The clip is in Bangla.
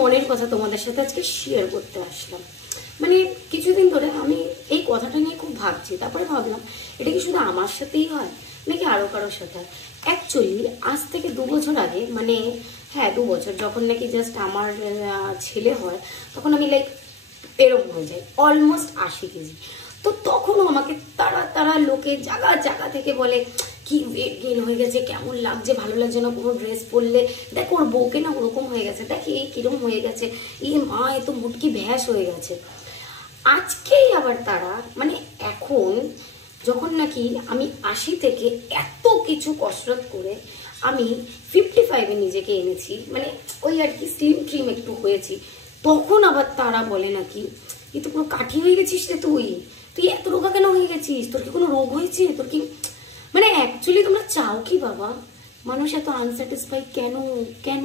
মনের কথা তোমাদের সাথে আজকে শেয়ার করতে আসলাম। মানে কিছুদিন ধরে আমি এই কথাটা নিয়ে খুব ভাবছি, তারপরে ভাবলাম এটা কি শুধু আমার সাথেই হয় নাকি আরো কারোর সাথে হয়। অ্যাকচুয়ালি আজ থেকে 2 বছর আগে, মানে হ্যাঁ 2 বছর, যখন নাকি জাস্ট আমার ছেলে হয়, তখন আমি লাইক এরকম হয়ে যাই অলমোস্ট 80 কেজি। তো তখনও আমাকে তারা তারা লোকে জায়গা জায়গা থেকে বলে কি ওয়েট গেইন হয়ে গেছে, কেমন লাগছে, ভালো লাগছে না কোনো ড্রেস পরলে, দেখ ওর বউকে না ওরকম হয়ে গেছে, দেখ এই কিরম হয়ে গেছে, এই মা এ তো মুটকি ভ্যাস হয়ে গেছে। আজকেই আবার তারা মানে এখন যখন নাকি আমি 80 থেকে এত কিছু কসরত করে আমি 55-এ নিজেকে এনেছি, মানে ওই আর কি স্লিম ট্রিম একটু হয়েছি, তখন আবার তারা বলে নাকি এই তো পুরো কাঠি হয়ে গেছিস রে, তুই তুই এত রোগা কেন হয়ে গেছিস, তোর কি কোনো রোগ হয়েছে, তোর কি মানে অ্যাকচুয়ালি তোমরা চাও কি বাবা, মানুষ এত আনস্যাটিসফাইড কেন কেন?